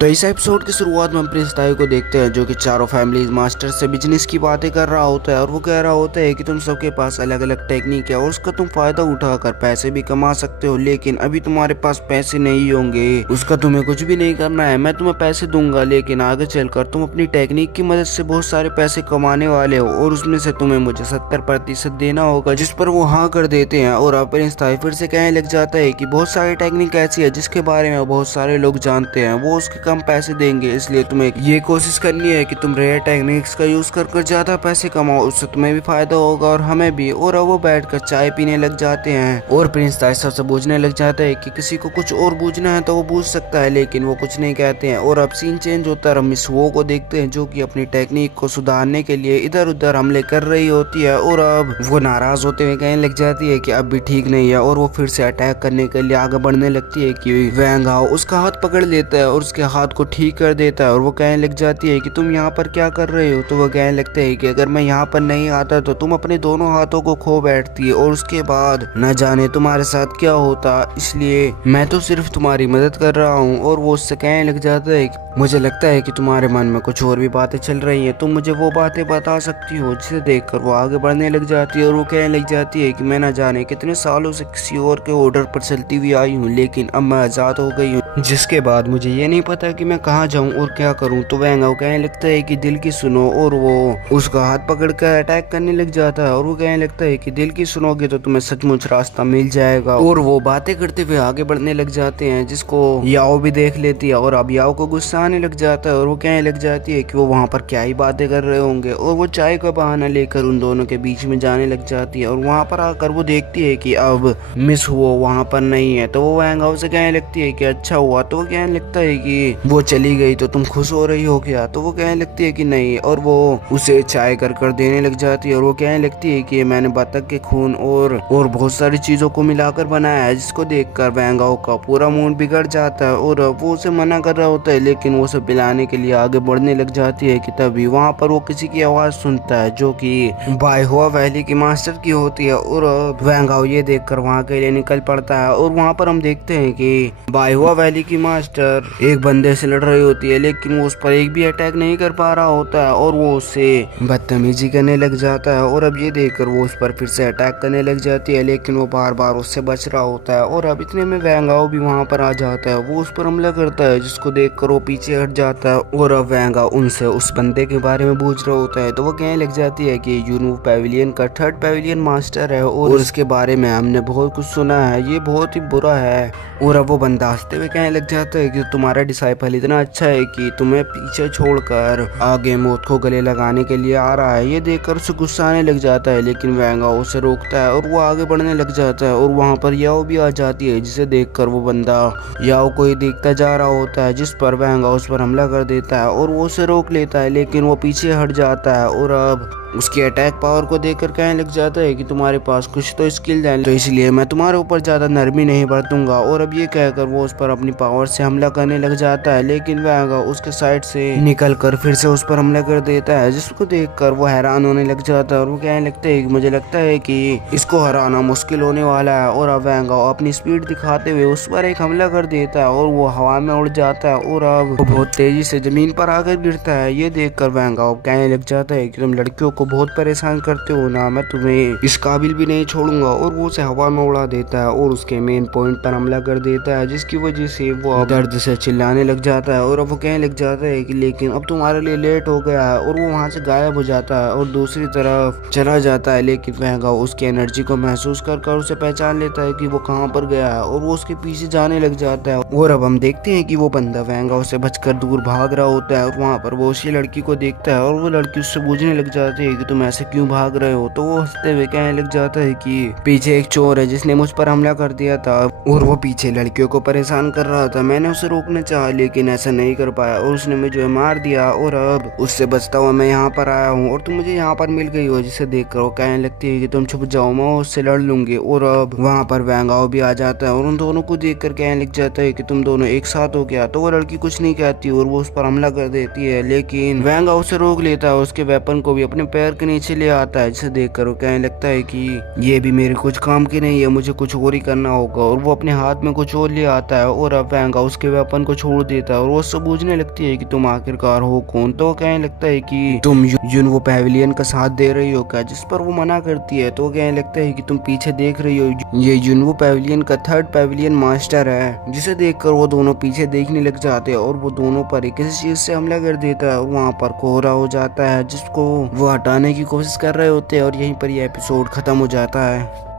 तो इस एपिसोड की शुरुआत में हम प्रिंस ताई को देखते हैं जो कि चारों फैमिली मास्टर से बिजनेस की बातें कर रहा होता है और वो कह रहा होता है कि तुम सबके पास अलग अलग टेक्निक है और उसका तुम फायदा उठाकर पैसे भी कमा सकते हो, लेकिन अभी तुम्हारे पास पैसे नहीं होंगे। उसका तुम्हें कुछ भी नहीं करना है, मैं तुम्हें पैसे दूंगा लेकिन आगे चलकर तुम अपनी टेक्निक की मदद से बहुत सारे पैसे कमाने वाले हो और उसमें से तुम्हें मुझे 70% देना होगा। जिस पर वो हाँ कर देते हैं और अब प्रिंस ताई फिर से कहने लग जाता है कि बहुत सारी टेक्निक ऐसी है जिसके बारे में बहुत सारे लोग जानते हैं, वो उसके कम पैसे देंगे, इसलिए तुम्हें ये कोशिश करनी है कि तुम रेयर टेक्निक्स का यूज कर ज्यादा पैसे कमाओ, उससे तुम्हें भी फायदा होगा और हमें भी। और अब वो बैठकर चाय पीने लग जाते हैं और प्रिंस ताई सबसे पूछने लग जाता है कि किसी को कुछ और पूछना है तो वो पूछ सकता है, लेकिन वो कुछ नहीं कहते हैं। और अब सीन चेंज होता है, मिस वो को देखते हैं जो कि अपनी टेक्निक को सुधारने के लिए इधर उधर हमले कर रही होती है और अब वो नाराज होते हुए कहने लग जाती है कि अब भी ठीक नहीं है और वो फिर से अटैक करने के लिए आगे बढ़ने लगती है कि वैंग हाओ उसका हाथ पकड़ लेता है और उसके हाथ को ठीक कर देता है और वो कहने लग जाती है कि तुम यहाँ पर क्या कर रहे हो। तो वो कहने लगते है कि अगर मैं यहाँ पर नहीं आता तो तुम अपने दोनों हाथों को खो बैठती है और उसके बाद न जाने तुम्हारे साथ क्या होता, इसलिए मैं तो सिर्फ तुम्हारी मदद कर रहा हूँ। और वो उससे कहने लग जाता है कि मुझे लगता है कि तुम्हारे मन में कुछ और भी बातें चल रही हैं, तुम मुझे वो बातें बता सकती हो। जिसे देखकर वो आगे बढ़ने लग जाती है और वो कहने लग जाती है कि मैं न जाने कितने सालों से किसी और के ऑर्डर पर चलती हुई आई हूँ, लेकिन अब मैं आज़ाद हो गई हूँ, जिसके बाद मुझे ये नहीं पता कि मैं कहाँ जाऊँ और क्या करूँ। तो वैंग हाओ कहने लगता है कि दिल की सुनो और वो उसका हाथ पकड़कर अटैक करने लग जाता है और वो कहने लगता है कि दिल की सुनोगे तो तुम्हें सचमुच रास्ता मिल जाएगा। और वो बातें करते हुए आगे बढ़ने लग जाते हैं, जिसको याओ भी देख लेती है और अब याओ को गुस्सा आने लग जाता है और वो कहने लग जाती है कि वो वहाँ पर क्या ही बातें कर रहे होंगे और वो चाय का बहाना लेकर उन दोनों के बीच में जाने लग जाती है। और वहाँ पर आकर वो देखती है कि अब मिस वो वहाँ पर नहीं है, तो वो वैंग हाओ से कहने लगती है कि अच्छा हुआ। तो वो कहने लगता है कि वो चली गई तो तुम खुश हो रही हो क्या। तो वो कहने लगती है कि नहीं, और वो उसे चाय कर देने लग जाती है और वो कहने लगती है कि मैंने बतख के खून और बहुत सारी चीजों को मिलाकर बनाया है, जिसको देखकर वैंग हाओ का पूरा मूड बिगड़ जाता है और वो उसे मना कर रहा होता है, लेकिन वो उसे पिलाने के लिए आगे बढ़ने लग जाती है कि तभी वहाँ पर वो किसी की आवाज सुनता है जो कि बायहुआ वैली की मास्टर की होती है। और वैंग हाओ ये देखकर वहाँ के लिए निकल पड़ता है और वहाँ पर हम देखते हैं कि बायहुआ वैली की मास्टर एक बंदे से लड़ रही होती है, लेकिन वो उस पर एक भी अटैक नहीं कर पा रहा होता है और वो उससे बदतमीजी करने लग जाता है। और अब ये देखकर वो उस पर फिर से अटैक करने लग जाती है, लेकिन वो बार बार उससे बच रहा होता है। और अब इतने में वैंग हाओ भी वहाँ पर आ जाता है, वो उस पर हमला करता है, जिसको देखकर वो पीछे हट जाता है। और अब वैंग हाओ उनसे उस बंदे के बारे में पूछ रहा होता है, तो वो कहने लग जाती है कि यूनूव पैविलियन का 3rd पैविलियन मास्टर है और उसके बारे में हमने बहुत कुछ सुना है, ये बहुत ही बुरा है। और अब वो बंदा हंसते हुए कहने लग जाता है कि तुम्हारा डिसाइपल इतना अच्छा है कि तुम्हें पीछे छोड़कर आगे मौत को गले लगाने के लिए आ रहा है। ये देखकर उसे गुस्सा आने लग जाता है, लेकिन वैंग हाओ उसे रोकता है और वो आगे बढ़ने लग जाता है। और वहाँ पर याओ भी आ जाती है, जिसे देखकर वो बंदा याओ को ही देखता जा रहा होता है, जिस पर वैंग हाओ उस पर हमला कर देता है और वो उसे रोक लेता है, लेकिन वो पीछे हट जाता है। और अब उसकी अटैक पावर को देखकर कहने लग जाता है कि तुम्हारे पास कुछ तो स्किल है, तो इसलिए मैं तुम्हारे ऊपर ज्यादा नरमी नहीं बरतूंगा। और अब ये कहकर वो उस पर अपनी पावर से हमला करने लग जाता है, लेकिन वैंग हाओ उसके साइड से निकलकर फिर से उस पर हमला कर देता है, जिसको देखकर वो हैरान होने लग जाता है और वो कहने लगता है कि मुझे लगता है कि इसको हराना मुश्किल होने वाला है। और अब वैंग हाओ अपनी स्पीड दिखाते हुए उस पर एक हमला कर देता है और वो हवा में उड़ जाता है और अब वो बहुत तेजी से जमीन पर आकर गिरता है। ये देखकर वैंग हाओ कहने लग जाता है कि तुम लड़कियों को बहुत परेशान करते हो ना, मैं तुम्हें इस काबिल भी नहीं छोड़ूंगा। और वो उसे हवा में उड़ा देता है और उसके मेन पॉइंट पर हमला कर देता है, जिसकी वजह से वो दर्द से चिल्लाने लग जाता है। और अब वो कहने लग जाता है कि लेकिन अब तुम्हारे लिए लेट हो गया है, और वो वहाँ से गायब हो जाता है और दूसरी तरफ चला जाता है। लेकिन वैंग हाओ उसकी एनर्जी को महसूस कर उसे पहचान लेता है कि वो कहाँ पर गया है और वो उसके पीछे जाने लग जाता है। और अब हम देखते हैं कि वो बंदा वैंग हाओ से बचकर दूर भाग रहा होता है और वहाँ पर वो उसी लड़की को देखता है और वो लड़की उससे पूछने लग जाती है कि तुम ऐसे क्यों भाग रहे हो। तो वो हंसते हुए कहने लग जाता है कि पीछे एक चोर है जिसने मुझ पर हमला कर दिया था और वो पीछे लड़कियों को परेशान कर रहा था, मैंने उसे रोकना चाहा लेकिन ऐसा नहीं कर पाया और उसने मुझे मार दिया और अब उससे बचता हुआ मैं यहाँ पर आया हूँ और तुम मुझे यहाँ पर मिल गई हो। जिसे देखकर वो कहने लगती है कि तुम छुप जाओ, मैं उससे लड़ लूंगी। और अब वहाँ पर वैंग हाओ भी आ जाता है और उन दोनों को देखकर कहने लग जाता है कि तुम दोनों एक साथ हो गया। तो वो लड़की कुछ नहीं कहती और वो उस पर हमला कर देती है, लेकिन वैंग हाओ उसे रोक लेता है, उसके वेपन को भी अपने पैर के नीचे ले आता है, जिसे देखकर वो कहने लगता है कि ये भी मेरे कुछ काम की नहीं है, मुझे कुछ और ही करना होगा। और वो अपने हाथ में कुछ और ले आता है और अब वैंग उसके वेपन को छोड़ देता है और वो उससे पूछने लगती है कि तुम आखिरकार हो कौन। तो वो कहने लगता है कि तुम युन वो पैविलियन का साथ दे रही हो क्या, जिस पर वो मना करती है। तो वो कहने लगता है कि तुम पीछे देख रही हो, ये युनवो पैविलियन का थर्ड पैविलियन मास्टर है, जिसे देखकर वो दोनों पीछे देखने लग जाते हैं और वो दोनों पर ही किसी चीज से हमला कर देता है। वहाँ पर कोहरा हो जाता है जिसको वो हटाने की कोशिश कर रहे होते हैं और यहीं पर यह एपिसोड खत्म हो जाता है।